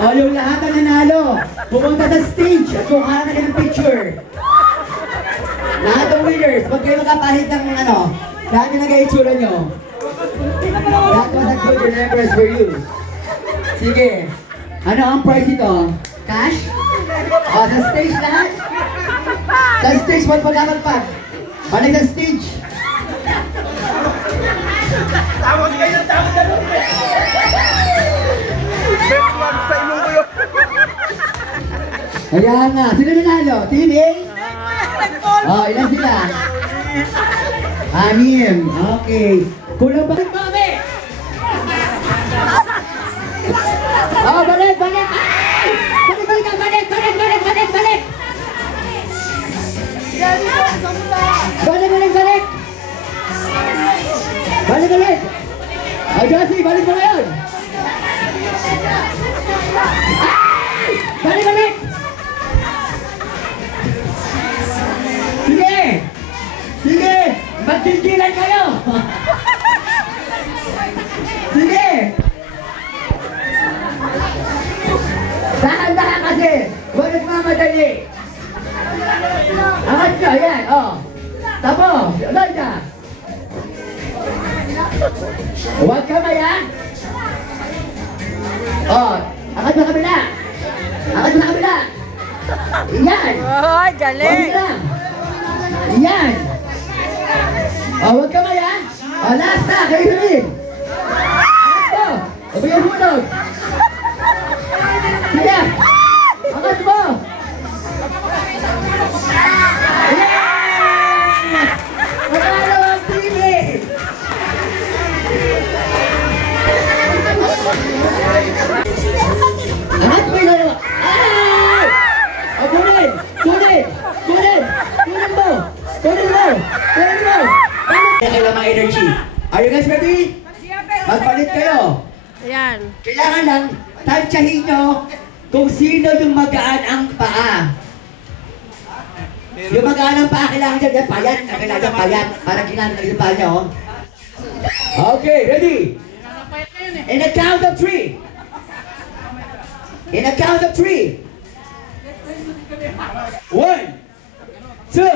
O, yung lahat na nanalo, pumunta sa stage at kukuha na ng picture. Lahat ng winners, huwag kayo makapahit ng ano, lahat yung nag-itsura nyo. That was a good remembrance for you. Sige, ano ang prize ito? Cash? O, sa stage lahat? Sa stage, huwag magpapagpag. Balik sa stage. Tawag kayo, tawag kayo. Benchmark sa ilong ko yun. Kaya nga, sino nanalo? Team A? Oh, ilan sila? 6. Okay. Kulang ba? Mami! Oh, balik, balik! Ay! Balik, balik, balik, balik, balik, balik, balik! Balik, balik, balik! Balik, balik! Oh, Josie, balik mo ngayon! Ay! Balik, balik! Sige! Sige! Magtindilan kayo! Sige! Dahan-dahan kasi! Huwag nagmamadali! Angat nyo, yan! Oh! Tapo! Uloy ka! Huwag kamay, ha? Oh! Angat mo kabila! Angat mo kabila! Yan! Oh, galing! Huwag lang! Yan! Oh, huwag kamay, ha? Oh, last na! Kayo sabihin! Angat mo! Huwag yung hunog! Sige! Angat mo! Yes! Panalo ang TV! Angat mo yung dalawa! Ay! O, kunin! Kunin! Kunin! Kunin mo! Kunin mo! Kunin mo! Kaya lang mga energy. Are you guys ready? Magpalit kayo. Ayan. Kailangan lang tansyahin nyo kung sino yung magaan ang paa. Yung magaan ang paa, kailangan dyan payat. Kailangan dyan payat. Parang ginamit yung paa nyo. Okay, ready? In a count of 3. In a count of 3. 1, 2,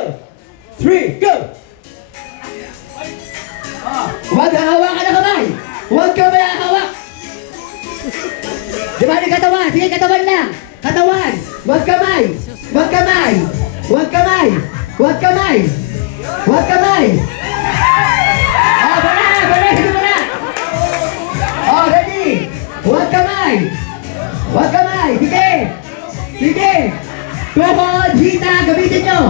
3, go! Huwag hahawakan na kamay! Huwag kamay hahawak! Diba yung katawan? Sige, katawan lang! Katawan! Huwag kamay! Huwag kamay! Huwag kamay! Huwag kamay! Huwag kamay! Oh, bala! Bala! Sige, bala! Oh, ready! Huwag kamay! Huwag kamay! Sige! Sige! Tuhod! Hita! Gamitin nyo!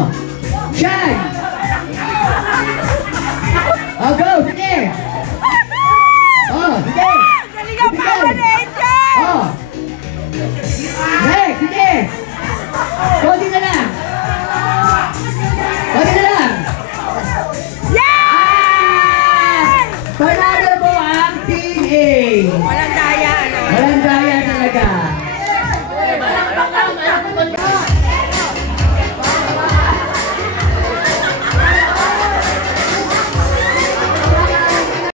Shine! Oh, go! Sige! Oh, sige! Galing ang power ni Angel! Oh! Next! Sige! Konti na lang! Konti na lang! Yay! Panalo mo ang Team A! Walang daya, ano? Walang daya talaga!